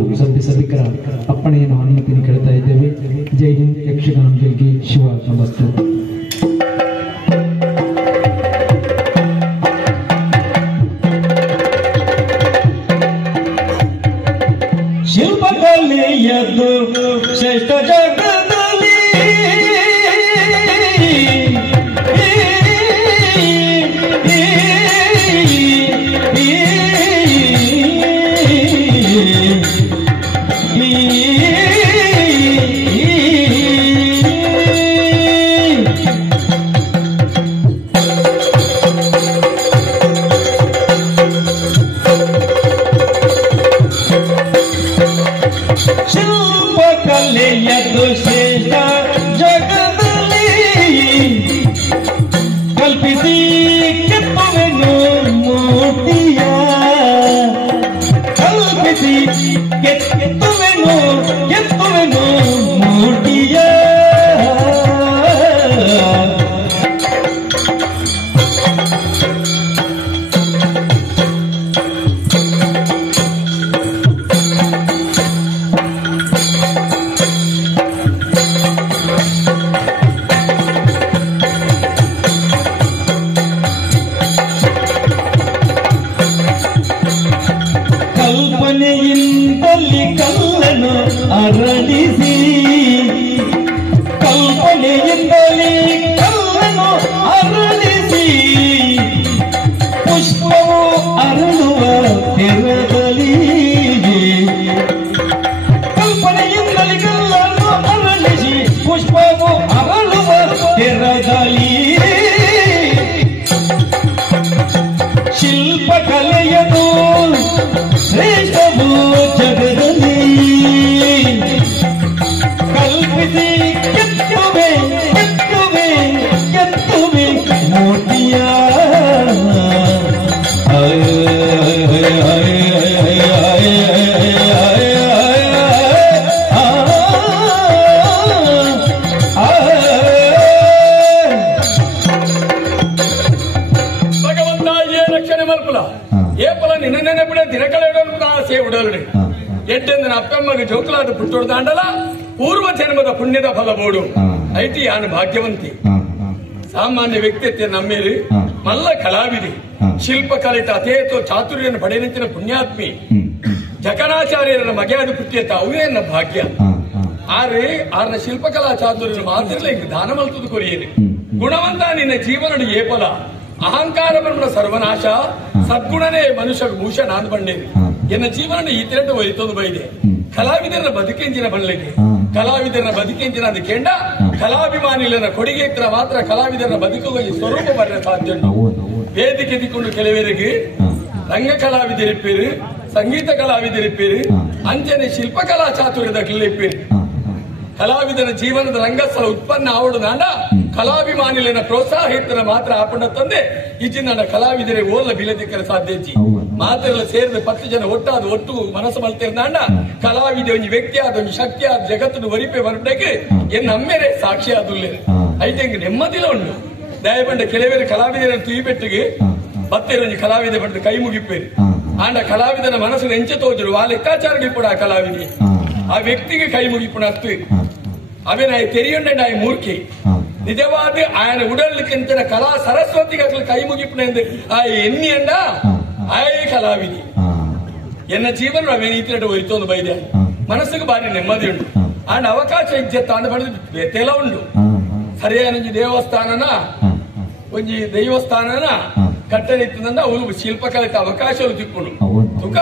ಸಭಿಕರ ಅಪ್ಪಣೆಯನ್ನು ಅನುಮತಿಯನ್ನು ಕೇಳ್ತಾ ಇದ್ದೇವೆ. ಜೈ ಹಿಂದ್. ಯಕ್ಷಗಾನ ಗೆಲ್ಗಿ ಶಿವ ನಮಸ್ತೆ. ಶಿಲ್ಪಕಲೆಯದು ಶ್ರೇಷ್ಠ ಜಗದಲ್ಲಿ ಶಿಲ್ಪಕಲೆಯದು ಶ್ರೇಷ್ಠ ಜಗದಲ್ಲಿ ಕಲ್ಪಿಸಿ ಕೆತ್ತುವೆನು ಮೂರ್ತಿಯ ಕಲ್ಪಿಸಿ ಕೆತ್ತುವೆನು ಮೂರ್ತಿಯ ಕಲ್ಪನೆಯಿಂದಲಿ ಕಲ್ಲನ್ನು ಅರಳಿಸಿ ಕಲ್ಪನೆಯಿಂದಲಿ ಕಲ್ಲನ್ನು ಅರಳಿಸಿ ಪುಷ್ಪವು ಅರಳುವ ತೆರದಲ್ಲಿ ಕಲ್ಪನೆಯಿಂದಲಿ ಕಲ್ಲನ್ನು ಅರಳಿಸಿ ಪುಷ್ಪವು ಅರಳುವ ತೆರದಲ್ಲಿ ಶಿಲ್ಪಕಲೆಯದು ಶ್ರೇಷ್ಠವು ಜಗದಲ್ಲಿ ಕಲ್ಪಿಸಿ ಕೆತ್ತುವೆ ಮೂರ್ತಿಯ ಭಗವಂತ ಏ ರಕ್ಷಣೆ ಮಲ್ಪುಲ ಏಪಲ ನಿನ್ನೆ ಬಿಡ ದಿನಕಳೆಡ ಸೇವುಡಲ್ರಿ ಎಡ್ಡೆಂದಿನ ಅಪ್ಪಮ್ಮಗೆ ಜೋಕಲಾದ ಪುಟ್ಟೋಡು ದಾಂಡಲ ಪೂರ್ವ ಜನ್ಮದ ಪುಣ್ಯದ ಫಲ ಬೋಡು ಐತಿ ಯಾನು ಭಾಗ್ಯವಂತಿ ಸಾಮಾನ್ಯ ವ್ಯಕ್ತಿತ್ವ ನಮ್ಮೇರಿ ಮಲ್ಲ ಕಲಾವಿದೆ ಶಿಲ್ಪಕಲಿತ ಅತೇತೋ ಚಾತುರ್ಯನ ಪಡೆಯಂತಿನ ಪುಣ್ಯಾತ್ಮಿ ಜಕಣಾಚಾರ್ಯರನ್ನ ಮಗೆಯಾದ ಪುಟ್ಯತ ಅವೇ ನನ್ನ ಭಾಗ್ಯ ಆದ್ರೆ ಆರ್ನ ಶಿಲ್ಪಕಲಾ ಚಾತುರ್ಯನ ಮಾತ್ರ ದಾನ ಮಲ್ತದ ಕೊರಿಯೇರಿ ಗುಣವಂತ ನಿನ್ನ ಜೀವನಡು ಏಪಲ ಅಹಂಕಾರ ಬ್ರಹ್ಮಣ ಸರ್ವನಾಶ ಸದ್ಗುಣನೇ ಮನುಷ್ಯ ಭೂಷಣ ನಾನು ಬಂಡೇರಿ ಎನ್ನ ಜೀವನ ಈ ತಿರಟ ಒಯ್ತೊಂದು ಬೈದೆ ಕಲಾವಿದರ ಬದುಕೆಂಚಿನ ಬಣ್ಣಿಗೆ ಕಲಾವಿದರ ಬದುಕೆಂಚಿನ ಅದು ಕೆಂಡ ಕಲಾಭಿಮಾನಿಗಳ ಕೊಡುಗೆ ಇತ್ರ ಮಾತ್ರ ಕಲಾವಿದರ ಬದುಕುಗಳಿಗೆ ಸ್ವರೂಪ ಬರೆಯ ಸಾಧ್ಯ ವೇದಿಕೆ ಎದ್ದಿಕೊಂಡು ಕೆಲವರಿಗೆ ರಂಗ ಕಲಾವಿದರಿಪ್ಪೇರು ಸಂಗೀತ ಕಲಾವಿದರಿಪ್ಪೇರು ಅಂಚನೆ ಶಿಲ್ಪಕಲಾ ಚಾತುರ್ಯದ ಇಪ್ಪೇರು ಕಲಾವಿದರ ಜೀವನದ ರಂಗಸ್ಥಳ ಉತ್ಪನ್ನ ಆವಡು ನಾಂಡ ಕಲಾಭಿಮಾನಿಲಿನ ಪ್ರೋತ್ಸಾಹ ಇತ್ತನ ಮಾತ್ರ ಆಪಣ್ಣ ತಂದೆ ಈಚೆ ನನ್ನ ಕಲಾವಿದರೆ ಓಲ ಬಿಲದಿಕ್ಕರ ಸಾಧ್ಯಚಿ ಮಾತೆಲ್ಲ ಸೇರಿದ 10 ಜನ ಒಟ್ಟು ಮನಸ್ಸು ಮಲ್ತೇವೆ ನಾಂಡ ಕಲಾವಿದೆ ಒಂದು ವ್ಯಕ್ತಿ ಆದ ಒಂದು ಶಕ್ತಿ ಆದ ಜಗತ್ತನ್ನು ವರಿಪೆ ಬರಬೇಕು ಎನ್ನ ಅಮ್ಮೇರೆ ಸಾಕ್ಷಿ ಆದುಲ್ಲೇ ಐತೆ ನೆಮ್ಮದಿಲ ಉಂಟು ದಯಪಂಡ ಕೆಲವೇ ಕಲಾವಿದರ ತುಯಿಪೆಟ್ಟಿಗೆ ಬತ್ತೇರು ಒಂದು ಕಲಾವಿದೆ ಪಡೆದು ಕೈ ಮುಗಿಪ್ಪೇರು ಆಂಡ ಕಲಾವಿದನ ಮನಸ್ಸು ಎಂಚ ತೋಜರು ಆ ಲೆಕ್ಕಾಚಾರಕ್ಕೆ ಕೂಡ ಆ ಕಲಾವಿದೆ ಆ ವ್ಯಕ್ತಿಗೆ ಕೈ ಮುಗಿಪುಣ ಅತ್ತು ಅವೇ ನಾಯಿ ತೆರೆಯುಂಡೆ ನಾಯಿ ಮೂರ್ಖಿ ನಿಜವಾದ ಆಯನ ಉಡಲಿಕ್ಕಿಂತ ಕಲಾ ಸರಸ್ವತಿಗೆ ಕೈ ಮುಗಿಪುಣ ಎಂದು ಆ ಎನ್ನಿ ಅಂಡ ಆಯೇ ಕಲಾವಿದಿ ಎನ್ನ ಜೀವನ ಅವೇ ನೀತಿನಟ್ಟು ಹೋಯ್ತೊಂದು ಬೈದೆ ಮನಸ್ಸಿಗೆ ಬಾರಿ ನೆಮ್ಮದಿ ಉಂಟು ಆಂಡ ಅವಕಾಶ ಇಜ್ಜೆತ್ತ ಅಂದ ಪಡೆದು ತೆಲ ಉಂಟು ಸರಿಯಾದ ದೇವಸ್ಥಾನನ ಒಂಜಿ ದೈವಸ್ಥಾನನ ಕಟ್ಟಲಿತ್ತಂದ ಅವಳು ಶಿಲ್ಪಕಲಿತ ಅವಕಾಶಗಳು ತಿಕ್ಕೊಂಡು ತುಕ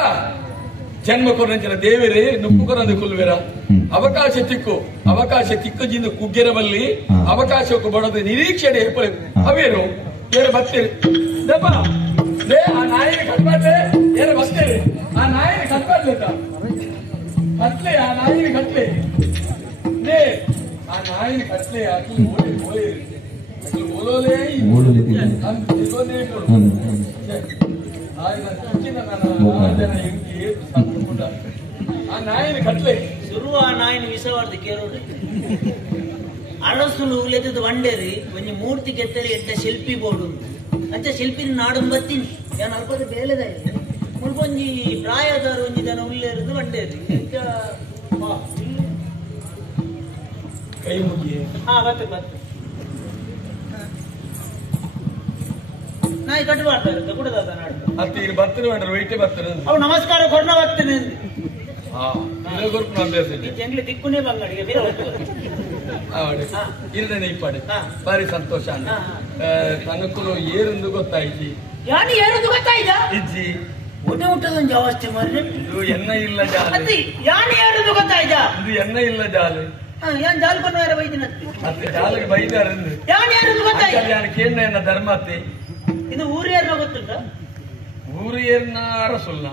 ಜನ್ಮ ಕೊರಂಚಿನ ದೇವರೇ ನುಪ್ಪು ಕೊರಂದು ಕುಲ್ವೆರ ಅವಕಾಶ ತಿಕ್ಕಜಿಂದ ಕುಗ್ಗೆರಬಲ್ಲಿ ಅವಕಾಶಕ್ಕೂ ಬಡೋದು ನಿರೀಕ್ಷೆ ಅವೇರು ಏರು ಬರ್ತೇವೆ ಆ ನಾಯಿಗೆ ಕಟ್ಬಾರ್ದೆ ಏರು ಬರ್ತೇವೆ ಆ ನಾಯಿಗೆ ಕಟ್ಬಾರ್ದ ಕಟ್ಲೆ ಆ ನಾಯಿಗೆ ಕಟ್ಲೆ ಆ ನಾಯಿಗೆ ಕಟ್ಲೆ ಹಾಕಿ ಓಲೋಲೇ ಆ ನಾಯಿನ ಕಟ್ಲೆ ಶುರು ಆ ನಾಯಿನ ವಿಷವಾರ್ದು ಕೇಳೋಡು ಅರಸು ಉಗ್ಲೆದ್ದು ಬಂಡೇರಿ ಒಂಜಿ ಮೂರ್ತಿ ಕೆತ್ತರಿ ಎಡ್ಡ ಶಿಲ್ಪಿ ಬೋಡು ಅಂಚ ಶಿಲ್ಪಿನ ನಾಡು ಬತ್ತೀನಿ ನಾನು ಅಲ್ಪದ ಬೇಲೆದ ಮುಳ್ಕೊಂಜಿ ಪ್ರಾಯದವರು ಒಂಜಿ ಜನ ಉಳ್ಳೇ ಇருந்து ಬಂಡೇರಿ ಕೈ ಮುಗಿ ಬತ್ತೆ ಬತ್ತೆ ನಾಯಿ ಕಟ್ಟು ಮಾಡ್ತಾರೆ ಕೂಡದ ನಾಡು ಅತ್ತೆ ಈಗ ಬರ್ತಾರೆ ಮಾಡ್ರೆ ವೈಟೇ ಬರ್ತಾರೆ ಅವು ನಮಸ್ಕಾರ ಕೊಡ್ನ ಬರ್ತೇನೆ ಎಂಗ್ಲಿ ದಿಕ್ಕುನೇ ಬಂಗಡಿಗೆ ಬೇರೆ ಇಲ್ಲದೆ ಇಪ್ಪಡೆ ಬಾರಿ ಸಂತೋಷ ತನಕುಲು ಏರೆಂದು ಗೊತ್ತಾಯ್ತಿ ಯಾನಿ ಏರೆಂದು ಗೊತ್ತಾಯ್ತಾ ಇಜ್ಜಿ ಊಟ ಊಟದೊಂದು ಅವಸ್ಥೆ ಮಾಡ್ರೆ ಇದು ಎನ್ನ ಇಲ್ಲ ಜಾಲೆ ಯಾನಿ ಏರೆಂದು ಗೊತ್ತಾಯ್ತಾ ಇದು ಎನ್ನ ಇಲ್ಲ ಜಾಲೆ ಯಾನ್ ಜಾಲ್ ಕೊಂಡು ಬೇರೆ ಬೈದಿನತ್ತೆ ಮತ್ತೆ ಜಾಲಿಗೆ ಬೈದಾರಂದು ಯಾನಿ ಏರೆಂದು ಗೊತ್ತಾಯ್ತಾ ಯಾರು ಕೇಂದ್ರ ಎನ್ನ ಧರ್ಮತೆ ಇದು ಊರಿಯರ್ನ ಗೊತ್ತುಂಟ ಊರಿಯರ್ನ ಅರಸುಲ್ಲ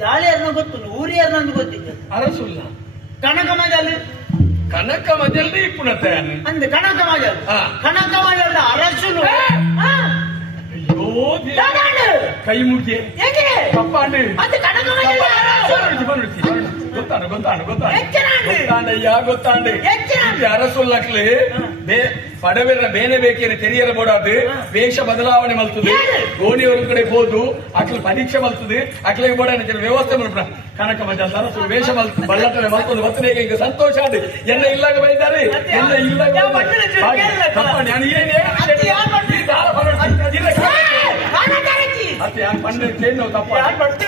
ಜಾಲಿಯರ್ನ ಗೊತ್ತುಂಟು ಊರಿಯರ್ನ ಅಂತ ಗೊತ್ತಿಲ್ಲ ಅರಸುಲ್ಲ ಕನಕ ಮಜಲ್ ಕನಕ ಮಜಲ್ದು ಇಪ್ಪುಣತೆ ಅಂದೆ ಕನಕ ಮಜಲ್ ಕನಕ ಮಜಲ್ ಅರಸುಲು ಕೈ ಮುಗಿ ಕಪ್ಪಾಂಡು ಗೊತ್ತಾಂಡು ಗೊತ್ತಾಂಡು ಗೊತ್ತಾಂಡಯ್ಯ ಗೊತ್ತಾಂಡು ಅರಸುಲ್ಲಕ್ಲೆ ಪಡವೆರ ಬೇನೆ ಬೇಕೇನೆ ತೆರಿಯರ ಬೋಡಾದು ವೇಷ ಬದಲಾವಣೆ ಮಲ್ತದೆ ಗೋಣಿಯವರ ಕಡೆ ಹೋದು ಅಕ್ಲ ಪರೀಕ್ಷೆ ಮಲ್ತದೆ ಅಕ್ಲಿಗೆ ಬೋಡ ವ್ಯವಸ್ಥೆ ಮಾಡ್ಬಿಡ ಕನಕ ಮಜಲ್ ಅರಸು ವೇಷ ಬಳ್ಳಟ್ಟನೆ ಮಲ್ತದೆ ಬತ್ತನೆಗೆ ಈಗ ಸಂತೋಷ ಆಡು ಎನ್ನ ಇಲ್ಲಾಗ ಬೈದಾರೆ ಎನ್ನ ಇಲ್ಲಾಗ ನಾನು ಏನ್ ಮತ್ತೆ ಯಾರು ಪಂಡ ಚೇನು ತಪ್ಪ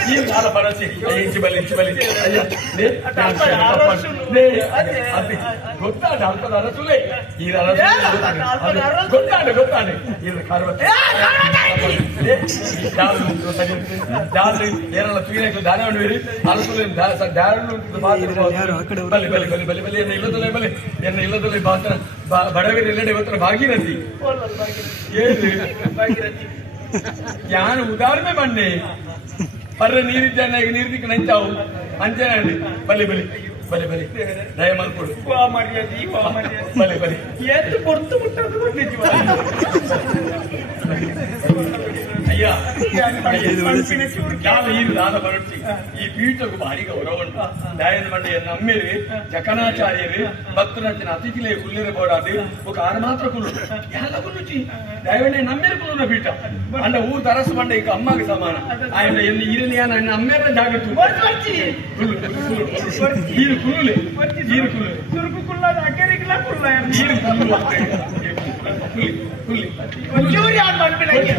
ಈ ಕಾಲ ಬರಸಿ ಇಂಚಿ ಬಲಿ ಅಯ್ಯ ಗೊತ್ತಾಡ ಅಲ್ಪದ ಅರಸುಲೆ ಈ ಗೊತ್ತಾಡು ಗೊತ್ತಾಡು ಇದು ಜಾಲು ಏನೆಲ್ಲ ತುಗಿನಕ್ಕೆ ದಾನ ಮಾಡಿರಿ ಅರಸುಲೆ ಬಲಿ ಬಲಿ ಬಲಿ ಬಲಿ ಬಲಿ ಎನ್ನ ಇಲ್ಲದಲ್ಲೇ ಬಲಿ ಎನ್ನ ಇಲ್ಲದಲ್ಲೇ ಭಾಷಣ ಬಡವರಿ ಎಲ್ಲೆಡೆ ಇವತ್ತರ ಭಾಗೀರಥಿ ಭಾಗೀರಥಿ ಯಾನು ಉದಾಹರಣೆ ಬನ್ನಿ ಬರ್ರೆ ನೀರಿದ್ದಾನೆ ನೀರ್ದಿಕ್ಕೆ ನಂಚಾವು ಅಂಚನೆ ಬಲಿ ಬಲಿ ಬಲಿ ಬಲಿ ದಯ ಮಲ್ಕೊಡು ಬಲಿ ಬಲಿ ಎತ್ತು ಕೊಡ್ತು ಅಯ್ಯ ಈ ಪೀಠಕ್ಕೂ ಭಾರಿ ಗೌರವ ಉಂಟು ದಯದ ಮಂಡ ನಮ್ಮೇರಿ ಜಕಣಾಚಾರ್ಯರು ಭಕ್ತನಂಚಿನ ಅತಿಥಿಲೇ ಕುಲ್ಲಿರ ಬೋಡಾದು ఒక ఆరు మాత్రం కుళ్ళు ಎಲ್ಲ ಕುಲ್ಲುಚಿ ದಯವಣ್ಣೆ ನಮ್ಮೇಲೆ ಕುಲ್ಲುನ ಪೀಠ ಅಂಡ ಊರು ತರಸು ಬಂಡ ಈಗ ಅಮ್ಮಗೆ ಸಮಾನ ఆయన ಇರಲಿ ನನ್ನ ಅಮ್ಮೇರ ಜಾಗತ್ತು ఈరు కుళ్ళులే ఈరు కుళ్ళు తురుకు కుళ్ళదు అక్కడికి కుళ్ళ ఈరు కుళ్ళు కుళ్ళి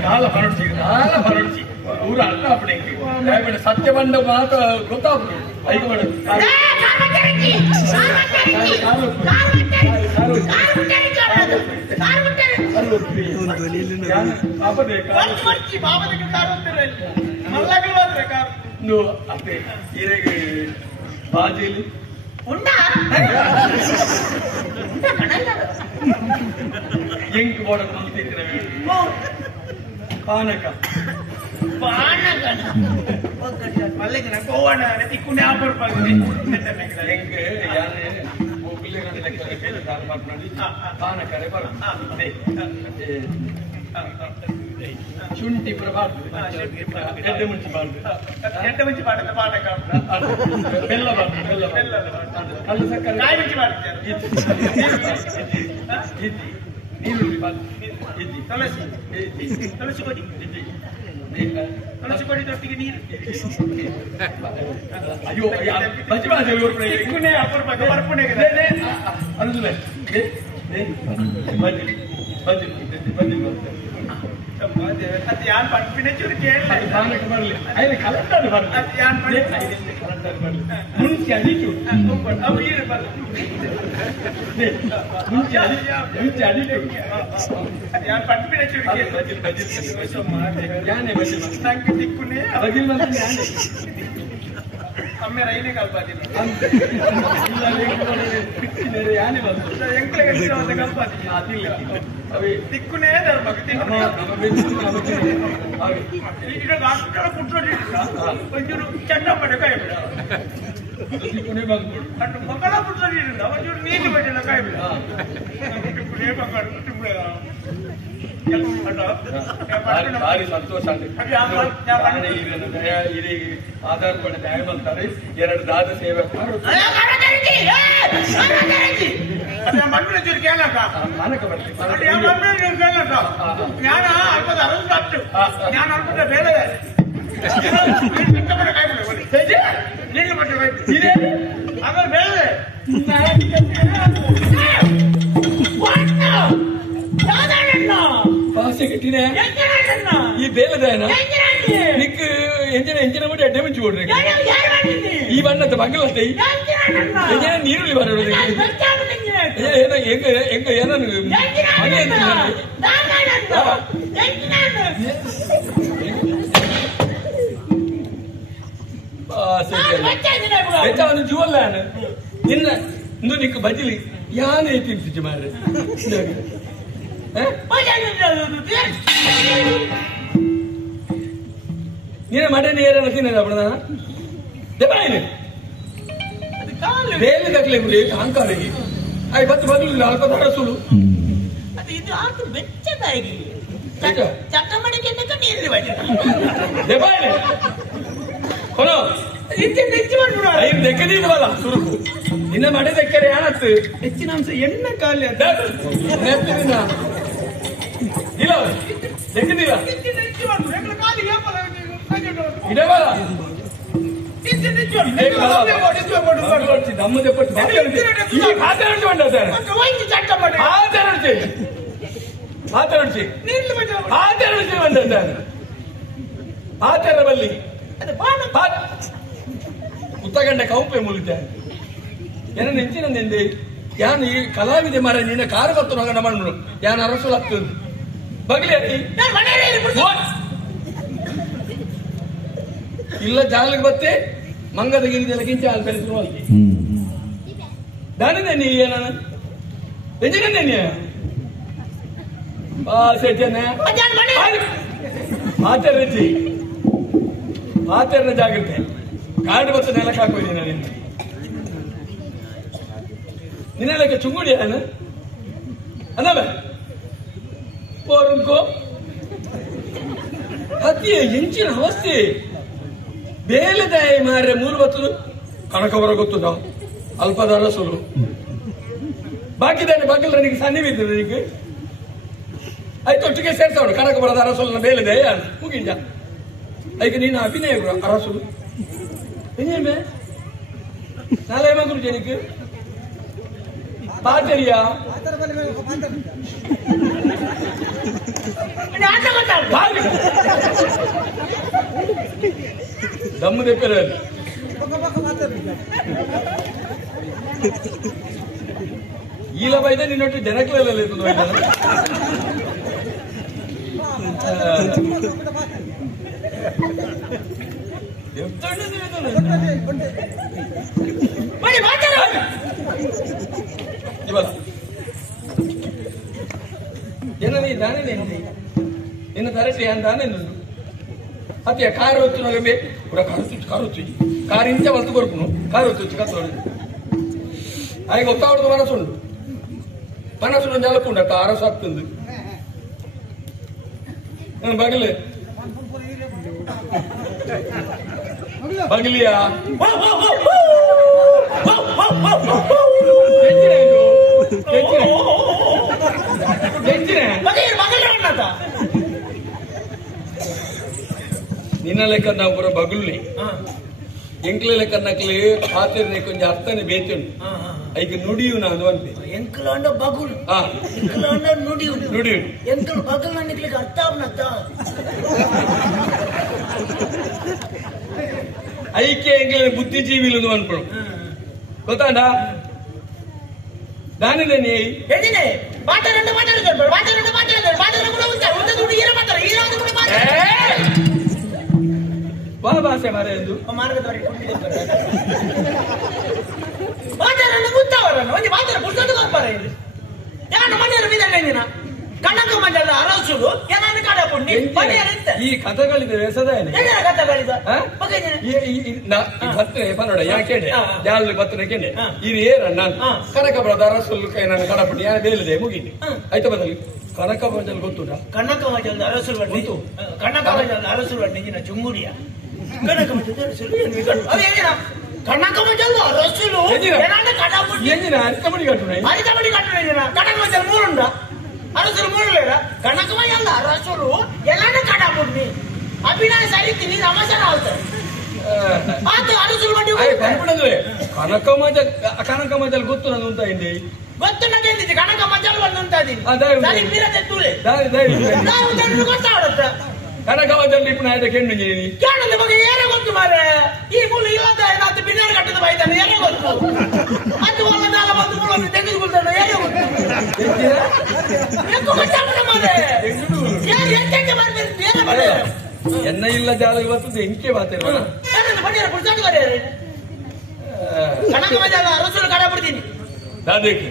ಕಾಲ ಹೊರಡ್ಸಿ ಊರ ಅಲ್ಲ ಅಪ್ಪಡಿಗೆ ದಯವಿಟ್ಟು ಸತ್ಯ ಬಂಡ ಮಾತ್ರ ಗೊತ್ತಾಗ್ಬಿಡು ಐದು ಮಾಡು ಅತ್ತೆ ಈರೆಗೆ ಬಾಜಿಲು ಎಂಟು ಬೋಡ ಮಲ್ತಿದ್ರೆ ಪಾನಕ ಮಲ್ಲಿಗೆ ಗೋವಣ್ಣ ತಿಕ್ಕುಂಡೆ ಪಾನಕರೆ ಬರುತ್ತೆ ಶುಂಠಿ ಬರಬಾರ್ದು ಎಡ್ಡೆ ಮುಂಚಿ ಬಾರ್ದು ಪಾನಕ ಬೆಲ್ಲ ಬಾರ್ದು ಬೆಲ್ಲ ಕಲ್ಲು ಸಕ್ಕರೆ ಕಾಯಿ ಮುಂಚಿ ಮಾಡ್ತಾರೆ ನೀರುಳ್ಳಿ ಬಾರ್ದು ಇದ್ದಿ ತುಳಸಿ ಕೊಡಿ ತುಳಸಿ ಕೊಡಿದೊಟ್ಟಿಗೆ ನೀರು ಅಯ್ಯೋ ಬಜ್ಜಿ ಬಾಜಿ ಅಪೂರ್ವ ಅದು ಯಾನ್ ಪಂಪಿನ ಚೂರು ಕೇಳಿ ಬರಲಿ ಐದು ಕಲೆಕ್ಟರ್ ಬರಲಿ ಅದು ಯಾನ್ ಕಲೆಕ್ಟರ್ ಬರಲಿ ಮುಂಚೆ ಅಡಿಟು ಅವು ಏನು ಬರಲಿ ಮುಂಚೆ ಅಡಿಟು ಅದು ಯಾನ್ ಪಂಪಿನ ಚೂರು ಕೇಳಿ ಯಾನೇ ಬಜಿ ನಂಗೆ ದಿಕ್ಕುನೇ ಬಜಿಲ್ ಬಂದ ಯಾನೇ ಅಮ್ಮೆ ರೈನೇ ಕಲ್ಪಾದಿಲ್ಲ ಯಾನೇ ಬಂತು ಎಂಕ್ಲೆಗೆ ಕಲ್ಪಾದಿಲ್ಲ ಅದಿಲ್ಲ ಅವಿ ದಿಕ್ಕುನೇ ಧರ್ಮಕ್ಕೆ ಈಗ ಅಕ್ಕಳ ಕುಟ್ರೋಡಿಲ್ಲ ಒಂಚೂರು ಚೆಂಡ ಮಾಡಿ ಕಾಯಿ ಬಿಡ ದಿಕ್ಕುನೇ ಬಂದ್ಬಿಡು ಅಟ್ಟು ಮಕ್ಕಳ ಕುಟ್ರೋಡಿಲ್ಲ ಒಂಚೂರು ನೀರು ಬಡ್ಡಿಲ್ಲ ಕಾಯಿ ಬಿಡ ದಿಕ್ಕುನೇ ಬಂಗಾಡು ಭಾರಿ ಸಂತೋಷ ಆಧಾರ ಪಡ ದಯ ಬಂತಾರೆ ಎರಡು ದಾದ ಸೇವೆ ಮಾನಕ ಬರ್ತೀವಿ ಜ್ಞಾನ ಅಲ್ಪದ ಅರಸು ಜ್ಞಾನ ಅಲ್ಪದ ಬೇರೆ ನೀನು ಮತ್ತೆ ಇದೆ ಆಮೇಲೆ ಬೇರೆ ಭಾಷೆ ಕಟ್ಟಿನ ಈ ಬೇಲದಾಯನ ನಿಕ್ ಎಂಜಿನ ಬಿಟ್ಟು ಅಡ್ಡೆ ಮುಂಚೆ ಕೊಡ್ರಿ ಈ ಬಣ್ಣದ ಬಗ್ಗಲತ್ತೆ ಎಂಜಿನ ನೀರುಳ್ಳಿ ಬರೋದು ಹೆಂಗ ಏನನ್ನು ಒಂದು ಜೀವಲ್ಲ ನಿನ್ನ ಇಂದು ನಿಕ್ಕ ಬಜಲಿ ಯಾನೇ ತಿಂತಿದ್ದೆ ಮಾರ್ರೆ ನೀನ ಮಡೆ ನೀರನ್ನು ತಿನ್ನದ ಬಿಡದ ದೇವಾಯಿನ ಬೇಲೆ ತಗಲೆ ಗುರಿ ಅಹಂಕಾರಿಗೆ ಆಯ್ ಬತ್ತು ಬದಲು ಅಲ್ಪ ಧಾರಸುಲು ಅದು ಇದು ಆತು ಬೆಚ್ಚದಾಗಿ ಚಕ್ಕ ಮಡಿಕೆ ನೀರು ದೇವಾಯಿನ ಕೊನೋ ದೆಕ್ಕದಿಲ್ವಲ್ಲ ಸುರುಕು ನಿನ್ನ ಮಡೆ ದೆಕ್ಕರೆ ಯಾನತ್ತು ಹೆಚ್ಚಿನ ಅಂಶ ಎಣ್ಣೆ ಕಾಲಿ ಇಲ್ಲ ದೆಕ್ಕದಿಲ್ಲ ಇಡವಲ್ಲ ನಮ್ಮದೇ ಆಚಾರ ಬಲ್ಲಿ ಉತ್ತಗಂಡ ಕೌಪೆ ಮುಗಿದ್ದೆ ಏನ ನೆಂಚಿನಂದೆ ಯಾನು ಈ ಕಲಾವಿದೆ ಮರ ನಿನ್ನ ಕಾರು ಬತ್ತು ನಗನ ಮಣ್ಣು ಯಾನು ಅರಸು ಹತ್ತು ಬಗ್ಲಿ ಇಲ್ಲ ಜಾಲಿಗೆ ಬತ್ತೆ ಮಂಗದ ಗಿರಿದೆಲ್ಲ ಕಿಂಚ ಹಾಲು ಕಲಿಸುವ ದಾನಿದೆ ನೀ ಏನ ಎಂಜಿನ ಆಚರಣೆ ಜಾಗ್ರತೆ ಕಾಡು ಬತ್ತ ನೆಲಕ್ಕೆ ಹಾಕೋದಿ ನಾನು ನಿನ್ನೆಲ್ಲಕ್ಕೆ ಚುಂಗುಡಿ ಅನ್ನ ಅನ್ನವ ಓರುಂಕೋ ಅತಿ ಹೆಂಚಿನ ಅವಸ್ಥೆ ಬೇಲದಾಯ ಮಾರ್ರೆ 3 ಬತ್ತಲು ಕನಕವರ ಗೊತ್ತು ನಾವು ಅಲ್ಪದ ಅರಸುಲು ಬಾಕಿದಾನೆ ಬಾಗಿಲ್ರ ನಿಗೆ ಸನ್ನಿ ಬಿದ್ದರೆ ನಿಗೆ ಆಯ್ತು ಒಟ್ಟಿಗೆ ಸೇರ್ಸೋಣ ಕನಕ ಬರದ ಅರಸುಲನ ಬೇಲದಾಯ ಮುಗಿಂಜ ಐಕೆ ನೀನು ಅಭಿನಯ ಅರಸುಲು ಏನೇ ನಾಳೆ ಮಗುರು ಜನಕ್ಕೆ ಪಾಚರಿಯಾ ದಮ್ಮು ತೆಪ್ಪರ ಈಲ ಬೈದ ನಿನ್ನೊಟ್ಟು ಜನಕ್ಲೆಲ್ಲ ಏನೀ ದಾನೆ ನಿನ್ನ ತರಸಿ ಅಂತ ದಾನೆ ಅತಿಯ ಕಾರು ಹೊತ್ತು ನಗಬೇ ಪೂರ ಕಾರುಚ್ಚು ಕಾರಿಂಚ ವಸ್ತು ಕೊರ್ಪುನು ಕಾರು ಹೊತ್ತು ಕತ್ತೋಡು ಆಗ ಗೊತ್ತಾವಡ್ದು ಮನಸ್ಸುಂಡು ಮನಸ್ಸುಂಡು ಜಲಪುಂಡ ಅರಸು ಹತ್ತುಂದು ನನ್ನ ಬಗಲು ಬಗಲಿಯಾ ನಿನ್ನ ಲೆಕ್ಕ ನಾವು ಪೂರ ಬಗುಲ್ನಿ ಎಂಕ್ಲ ಲೆಕ್ಕ ನಕ್ಲಿ ಪಾತ್ರೆ ಕೊಂಚ ಅರ್ಥನೆ ಬೇತುಂಡು ಐಕ ನುಡಿಯು ನಾನು ಅಂತೆ ಎಂಕಲ್ ಅಂಡ ಬಗುಲ್ ಎಂಕಲ್ ಅಂಡ ನುಡಿಯು ನುಡಿಯು ಎಂಕಲ್ ಬಗುಲ್ ನನ್ನಿಕ್ಲಿಕ್ಕೆ ಅರ್ಥ ಆಗ್ನತ್ತ ಐಕ್ಯ ಎಂಕ್ಲ ಬುದ್ಧಿಜೀವಿಲು ಅನ್ಪಡು ಗೊತ್ತಾಂಡ ದಾನಿದೇನಿ ಹೇಳಿದೆ ಮಾತಾಡೋಣ ಬಾ ಭಾಷೆ ಮಾರ ಎಂದು ಮಾರ್ಗದವರಿಗೆ ಮಾತಾಡೋಣ ಗೊತ್ತವರನ್ನು ಒಂದು ಮಾತಾಡ ಪುಸ್ತಕ ಬರ್ತಾರೆ ಇಲ್ಲಿ ಯಾರು ಮನೆಯಲ್ಲಿ ಬಿದ್ದಂಗಿನ ಕಣಕ ಮಂಡಲ ಅರಸುದು ಏನಾದ್ರು ಕಾಡ ಪುಂಡಿ ಈ ಕಥೆಗಳಿದೆ ವ್ಯಸದಾಯನೆ ಕಥೆಗಳಿದ ಭತ್ತನೆ ಪನ್ನೋಡ ಯಾಕೆ ಜಾಲ ಭತ್ತನೆ ಕೇಂಡೆ ಇದು ಏರಣ್ಣ ಕನಕ ಬರದ ಅರಸು ಕೈ ನಾನು ಕಡಪುಂಡಿ ಯಾರು ಬೇಲಿದೆ ಮುಗಿನಿ ಆಯ್ತಾ ಬದಲಿ ಕನಕ ಮಂಜಲ್ ಗೊತ್ತುಂಟ ಕನಕ ಮಂಜಲ್ ಅರಸು ಬಂತು ಕನಕ ಮಂಜಲ್ ಅರಸು ಬಂದಿನ ಚುಂಗುಡಿಯ ಕನಕ ಮಂಜಲ್ ಅರಸು ಕನಕ ಮಂಜಲ್ ಅರಸುಲು ಎಂಜಿನ ಅರಿತಮಡಿ ಕಟ್ಟುನೆ ಕನಕ ಮಂಜಲ್ ಮೂರುಂಡ ಅರಸುಲು ಮೂರು ಕನಕ ಮಂಜಲ್ ಅರಸುಲು ಎಲ್ಲಾನು ಕಡಪುಂಡಿ ಅಭಿನಯ ಸರಿತಿ ನೀನು ಅಮಸನ ಆಳ್ತಾರೆ ಅದು ಅರಸುಲು ಬಂಡಿ ಕನ್ಪಡಂದ್ರೆ ಕನಕ ಮಜಲ್ ಗೊತ್ತು ನಾನು ಅಂತ ಹಿಂದೆ ಗೊತ್ತು ನನಗೆ ಕನಕ ಮಜಲ್ ಬಂದು ಸರಿ ಬೀರದೆ ತೂಲೆ ಗೊತ್ತಾಡುತ್ತ ಕನಕ ಮಜಲ್ ಇಪ್ಪು ನಾಯ್ದ ಕೆಣ್ಣು ಕೇಳದ ಬಗ್ಗೆ ಏನೇ ಗೊತ್ತು ಮಾರೆ ಈ ಮೂಲ ಇಲ್ಲದ ಏನಾದ್ರು ಬಿನ್ನಾರು ಕಟ್ಟದ ಬೈತಾನೆ ಏನೇ ಗೊತ್ತು ಅದು ಒಳದಾಲ ಬಂದು ಮೂಲನ್ನು ತೆಗೆದುಕೊಳ್ತಾನೆ ಏನೇ ಗೊತ್ತು ಎಷ್ಟು ಗೊತ್ತಾಗ್ತದೆ ಮಾರೆ ಯಾರು ಎಂಟೆಂಟೆ ಮಾಡ್ತಾರೆ ಏನೇ ಮಾಡ್ತಾರೆ ಎನ್ನ ಇಲ್ಲ ಜಾಗ ಇವತ್ತು ಎಂಕೆ ಮಾತೇನೆ ಬಡಿಯಾರ ಪುಡ್ಸಾಟ ಕರೆಯಾರೆ ಕನಕ ಮಜಲ್ ಅರಸುಲು ಕಡೆ ಬಿಡ್ತೀನಿ ಅದಕ್ಕೆ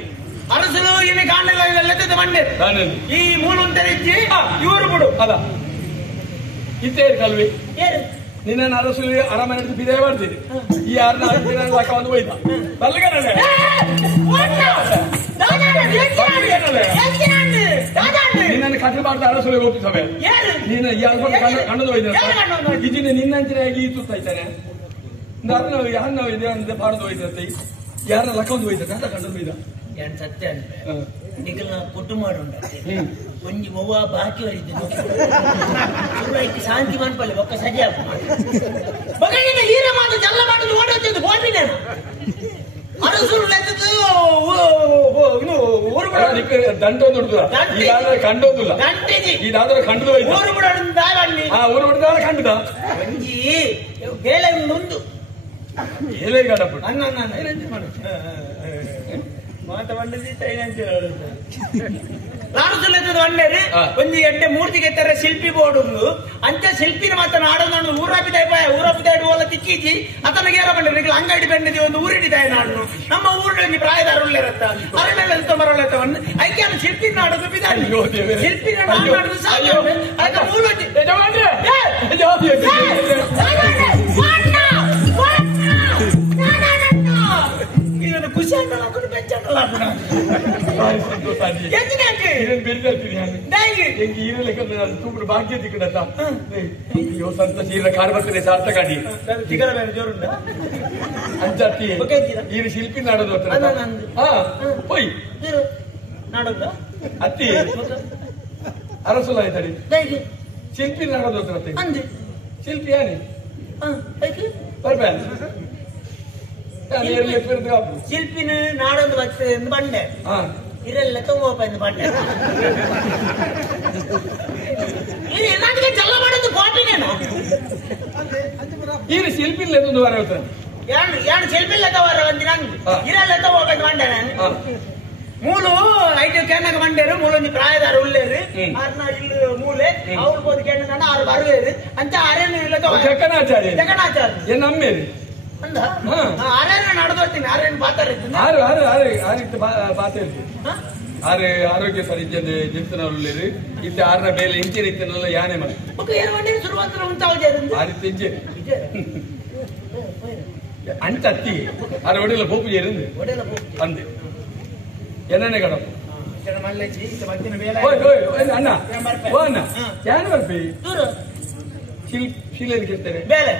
ಅರಸುಲು ಇನ್ನು ಕಾಣಲ್ಲ ಲೆಕ್ಕದ ಮಂಡೆ ಈ ಮೂಲ ಉಂಟರಿಜ್ಜಿ ಇವರು ಬಿಡು ಅದ ಇತ್ತೇರು ಕಲ್ವಿ ನಿನ್ನ ಅರಸು ಅರಮನೆ ಬಿದೇ ಮಾಡ್ತೀನಿ ಈ ಯಾರನ್ನ ಲೆಕ್ಕ ಒಂದು ಹೋಯ್ತ ಬಲ್ಗ ನಿನ್ನನ್ನು ಕಟ್ಟಿ ಮಾಡ್ತಾ ಅರಸುಲಿಗೆ ಹೋಗ್ತಿಸಬೆ ನೀನು ಕಣ್ಣದು ಹೋಯ್ತ ಇದನ್ನ ನಿನ್ನಂಚಿನಾಗಿ ತುತ್ತಾಯ್ತಾನೆ ಯಾರನ್ನ ಇದೆ ಅಂತ ಪಾಡದು ಹೋಯ್ತಂತೆ ಯಾರನ್ನ ಲೆಕ್ಕ ಒಂದು ಹೋಯ್ತ ಕಂಡ ಕಂಡದು ಹೋಯ್ತ ಏನ್ ಸತ್ಯ ಅಂದ್ರೆ ನಿಗಲ್ ಕುಟುಂಬ ಒಂಜಿ ಮೊವ್ವ ಬಾಕಿ ಹೊರಿದ್ದು ಶಾಂತಿ ಮನ್ಪಲ್ಲಿ ಒಕ್ಕ ಸರಿ ಆಗ್ತದೆ ಹೀರ ಮಾತು ಜಲ್ಲ ಮಾಡುದು ಓಡೋದು ಬೋಟಿನ ಅರಸುರು ದಂಡೊಂದು ಕಂಡೋದಿಲ್ಲ ಇದಾದ್ರೆ ಕಂಡದು ಊರು ಬಿಡ ಊರು ಬಿಡದ ಕಂಡದ ಒಂಜಿ ಬೇಳೆ ಒಂದು ಹೇಳೇ ಗಡಪ వండేది కొంచెం అంటే మూర్తికి ఎత్తారా శిల్పి బోర్డు అంతే శిల్పిని మాత్రం ఆడదాడు ఊరాపిదాయిపోయా ఊరాపిదాయుడు వాళ్ళ తిక్కిచ్చి అతనికి ఏరబండి అంగడి పెండిది ಒಂದು ಊರಿಡಿದಾಯ ನಾಡು ನಮ್ಮ ಊರಲ್ಲಿ ಪ್ರಾಯದಾರುಳ್ಳೇರತ್ತ ಅರಣ್ಯ ಎಲ್ತ ಮರಳೆತ್ತ ಐಕ್ಯ ಶಿಲ್ಪಿ ನಾಡೋದು ಬಿದ್ದಾಡಿ ಶಿಲ್ಪಿನ ನಾಡು ಸಾಧ್ಯ ಅದಕ್ಕೆ ಮೂಲ ಖುಷಿ ಅಂತಲ್ಲ ಹಾಕೊಂಡು ಬೆಚ್ಚಂಟಲ್ಲ ತೂಗುಡು ಭಾಗ್ಯ ತಿಕ್ಕಡತ್ತ ಅಯ್ಯೋ ಸಂತೋಷ ಇಲ್ಲ ಕಾರ್ಬತ್ತನೆ ಸಾರ್ಥಕಾಡಿ ತಿಗಡ ಬೇರೆ ಜೋರುಂಡ ಅಂಚತ್ತಿ ಈ ಶಿಲ್ಪಿ ನಾಡೋದು ಹಾ ಹೋಯ್ ನಾಡೋದ ಅತ್ತಿ ಅರಸುಲ ಆಯ್ತಡಿ ಶಿಲ್ಪಿ ನಾಡೋದು ಅಂದೆ ಶಿಲ್ಪಿ ಯಾನಿ ಬರ್ಬೇ ಶಿಲ್ಪಿನ ನಾಡೊಂದು ಬಂಡೆ ಇರೆಲ್ಲ ತಗೋಪ ಬಂಡೆ ನನಗೆ ಜಲ್ಲ ಮಾಡೋದು ಕೋಟಿನೇನು ಈ ಶಿಲ್ಪಿಲ್ಲ ವಾರ ಏನು ಶಿಲ್ಪಿಲ್ಲ ತಗೋರ ಒಂದು ನಂಗೆ ಇರೆಲ್ಲ ತಗೋಬೇಕು ಬಂಡೆ ನಾನು ಮೂಲು ಐದು ಕೆಣ್ಣಗ ಮಂಡೇರು ಮೂಲೊಂದು ಪ್ರಾಯದಾರು ಉಳ್ಳೇರು ಇಲ್ಲಿ ಮೂಲೆ ಅವ್ರು ಹೋದ ಕೆಣ್ಣ ಆರು ಬರುವೇರು ಅಂತ ಆರೇನು ಇಲ್ಲ ಜಗನಾಚಾರ್ಯ ಜಗನಾಚಾರ್ಯ ನಮ್ಮೇರಿ ಆರೇನು ನಡೆದೋಗ್ತೀನಿ ಆರೇನು ಪಾತಾಡ್ತೀನಿ ಆರೋಗ್ಯ ಸರಿ ಜಿಂತನವರು ಇತ್ತೆ ಆರನ ಮೇಲೆ ಇಂಚೇರಿ ಇತ್ತನಲ್ಲ ಯಾನೆ ಮನೆ ಶುರುವಂತರ ಅಂಚ ಅತ್ತಿ ಆರ ಒಡೆಯಲ್ಲ ಬೋಪು ಏರಿಂದು ಅಂದೆ ಎನ್ನೇ ಗಡಪ ಅಣ್ಣ ಓ ಅಣ್ಣ ಯಾರು ಬರ್ಬಿ ಶಿಲೇನಿಗೆ ಇರ್ತಾರೆ ಬೇಲೆ